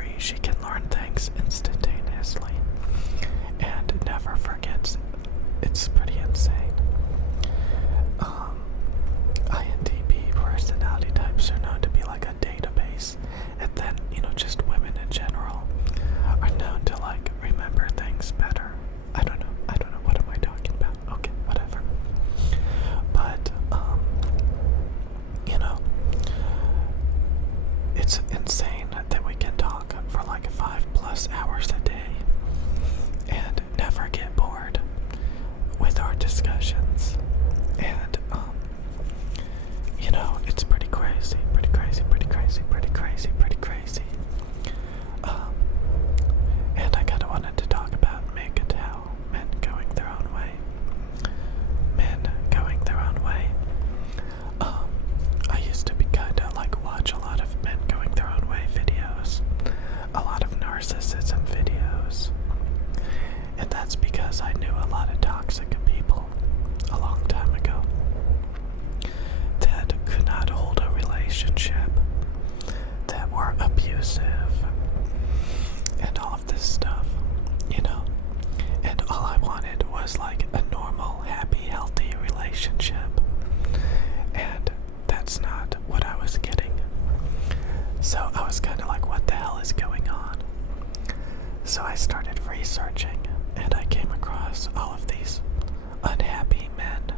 memory. She can learn things instantaneously and never forgets. It's pretty insane. INTP personality types are known to be like a database, and then, just women in general are known to like remember things better. I don't know, what am I talking about? Okay, whatever. But, it's insane that we can talk for like 5+ hours a day and never get bored with our discussions. And, it's pretty crazy. And I kinda wanted to talk about MGTOW, men going their own way. I used to be kinda like watch a lot of men going their own way videos, a lot of narcissism videos. And that's because I knew a lot of toxic people a long time ago that could not hold a relationship, that were abusive, and all of this stuff, And all I wanted was like a normal, happy, healthy relationship. And that's not what I was getting. So I was kind of like, what the hell is going on? So I started researching, and I came across all of these unhappy men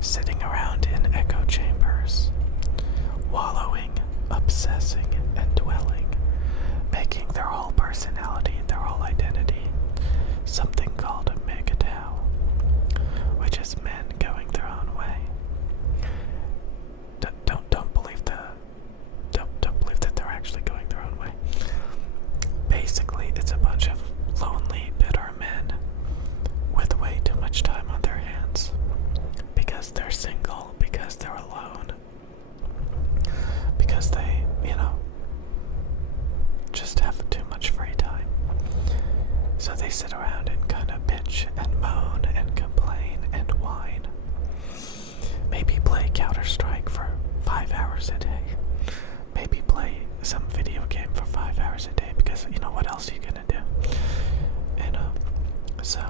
sitting around in echo chambers, wallowing, obsessing, and dwelling, making their whole personality, their whole identity, something called MGTOW, which is men going their own way. Don't believe that they're actually going their own way. Basically, it's a bunch of lonely, bitter men with way too much time on their hands because they're single, because they're alone, because they, just have too much free time. So they sit around and kind of bitch and moan and complain and whine. Maybe play Counter-Strike for 5 hours a day. Maybe play some video game for 5 hours a day because, what else are you gonna do? So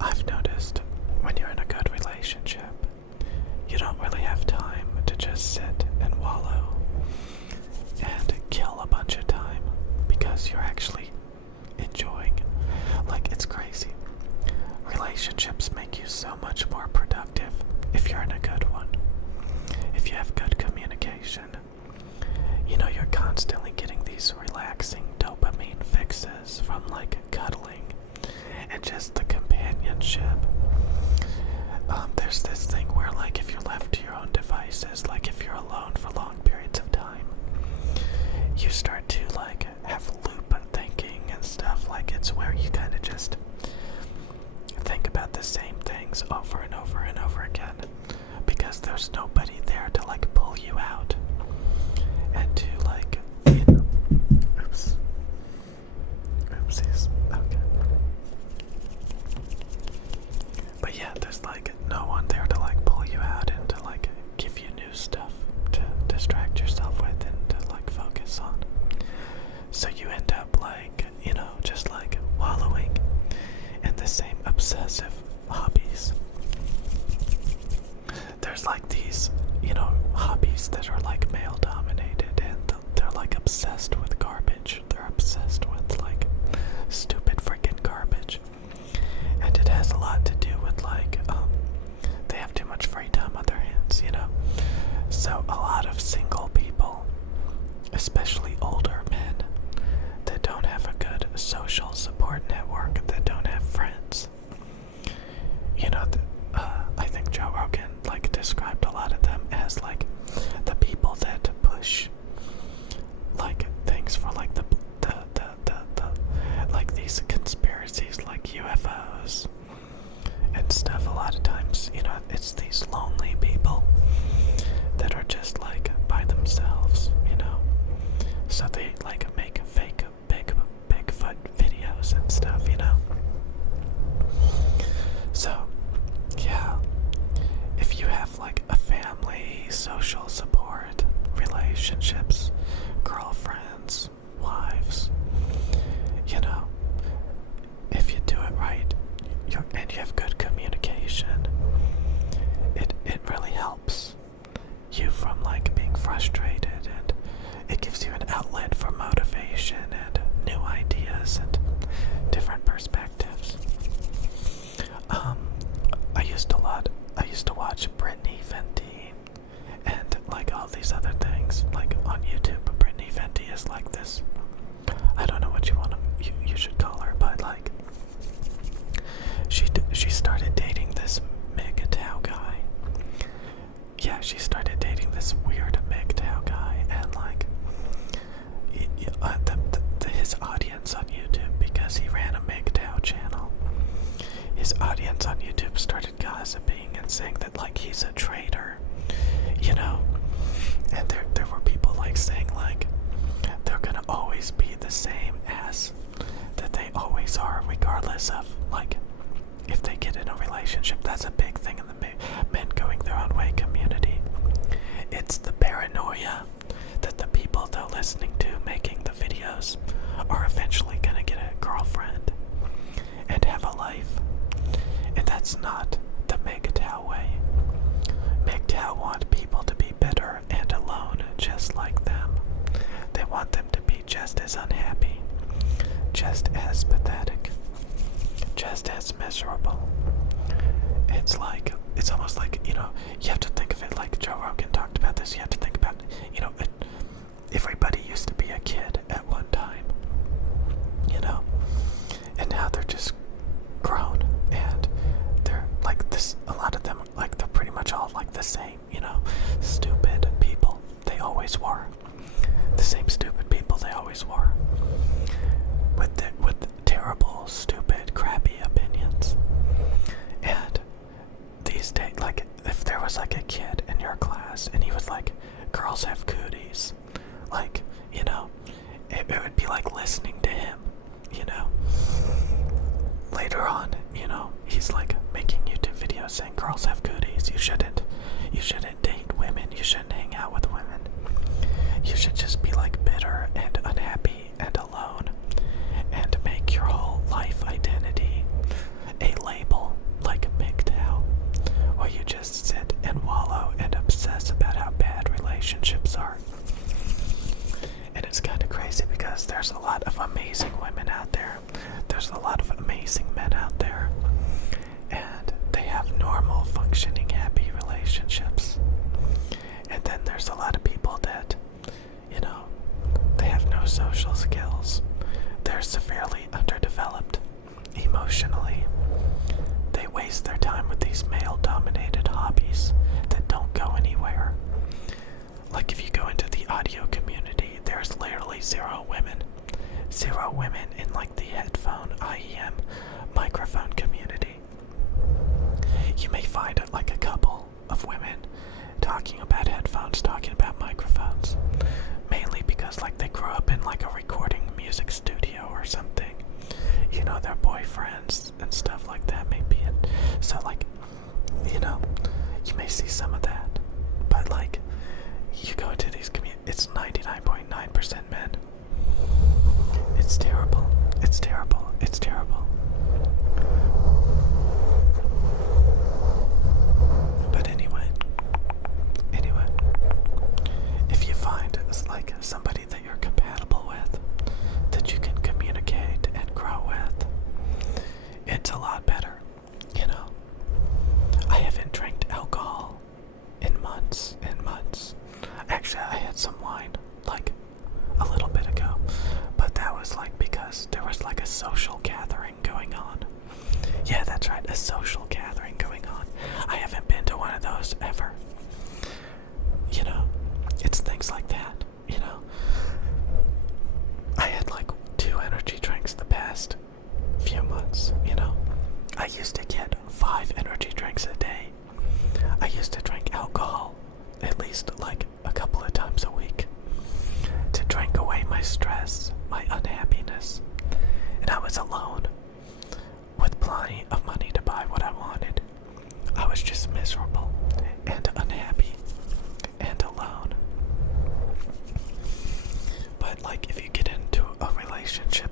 I've noticed when you're in a good relationship, you don't really have time to just sit and wallow and kill a bunch of time because you're actually enjoying. Like, it's crazy. Relationships make you so much more productive if you're in a good one. If you have good communication, you're constantly getting these relaxing dopamine fixes from like cuddling and just the companionship. There's this thing where like if you're left to your own devices, like if you're alone for long periods of time, you start to like have loop thinking and stuff. Like it's where you kind of just think about the same things over and over and over again because there's nobody there to like pull you out and to like, oopsies, okay. But yeah, there's like no one there to like pull you out and to like give you new stuff to distract yourself with and to like focus on. So you end up like, just like wallowing in the same obsessive hobbies. There's like these, hobbies that are like male dominated and they're like obsessed with garbage. They're obsessed with like stupid freaking garbage. And it has a lot to do with like, they have too much free time on their hands, So a lot of single people, especially older men, that don't have a good social support network, that don't have friends. I think Joe Rogan like described a lot of them as like the people that push like things for like the like these conspiracies like UFOs and stuff. A lot of times, it's these lonely people that are just like by themselves, so they like make fake Bigfoot videos and stuff, So yeah, if you have like a family, social support, relationship, like this, I don't know what you should call her, but like, she started dating this MGTOW guy. Yeah, she started dating this weird MGTOW guy, and like, his audience on YouTube, because he ran a MGTOW channel, his audience on YouTube started gossiping and saying that like he's a traitor, you know, and there were people like saying like they're gonna always be the same as that they always are, regardless of like if they get in a relationship. That's a big thing in the men going their own way community. It's the paranoia that the people they're listening to making the videos are eventually gonna get a girlfriend and have a life. And that's not the MGTOW way. MGTOW want people to be bitter and alone just like them. They want them to be just as unhappy, just as pathetic, just as miserable. It's almost like, you know, you have to think of it like Joe Rogan talked about this. You have to think about, you know, everybody used to be a kid at one time, you know, and now they're just grown, and they're like this, a lot of them, like, they're pretty much all like the same, you know, stupid people they always were, the same stupid people they always were, with terrible, stupid, crappy opinions. And these days, like, if there was like a kid in your class and he was like, girls have cooties, like, you know, it would be like listening to him, you know. Later on, you know, he's like making YouTube videos saying girls have cooties. You shouldn't date women. You shouldn't hang out with women. You should just be like bitter and unhappy and alone, and make your whole life identity a label like MGTOW, where you just sit and wallow and obsess about how bad relationships are. And it's kind of crazy because there's a lot of amazing women out there. There's a lot of amazing men out there. And they have normal, functioning, happy relationships. And then there's a lot of people that, you know, they have no social skills. They're severely underdeveloped emotionally. They waste their time with these male-dominated hobbies that don't go anywhere. Like, if you go into the audio community, there's literally zero women in like the headphone, IEM, microphone community. You may find like a couple of women talking about headphones, talking about microphones, mainly because like they grew up in like a recording music studio or something. You know, their boyfriends and stuff like that may be in. So like, you know, you may see some of that. But like, you go into these it's 99.9% men. It's terrible. It's terrible. It's terrible. But anyway, if you find like somebody that you're compatible with, that you can communicate and grow with, it's a lot better, you know. I haven't drank alcohol in months and months. Actually, I had some wine like a little bit ago, but that was like because there was like a social gathering going on. Yeah, that's right, a social gathering going on. I haven't been to one of those ever. You know, it's things like that, you know. I had like 2 energy drinks the past few months, you know. I used to get 5 energy drinks a day. I used to drink alcohol at least like a couple of times a week to drink away my stress, my unhappiness. And I was alone with plenty of money to buy what I wanted. I was just miserable and unhappy and alone. But like, if you get into a relationship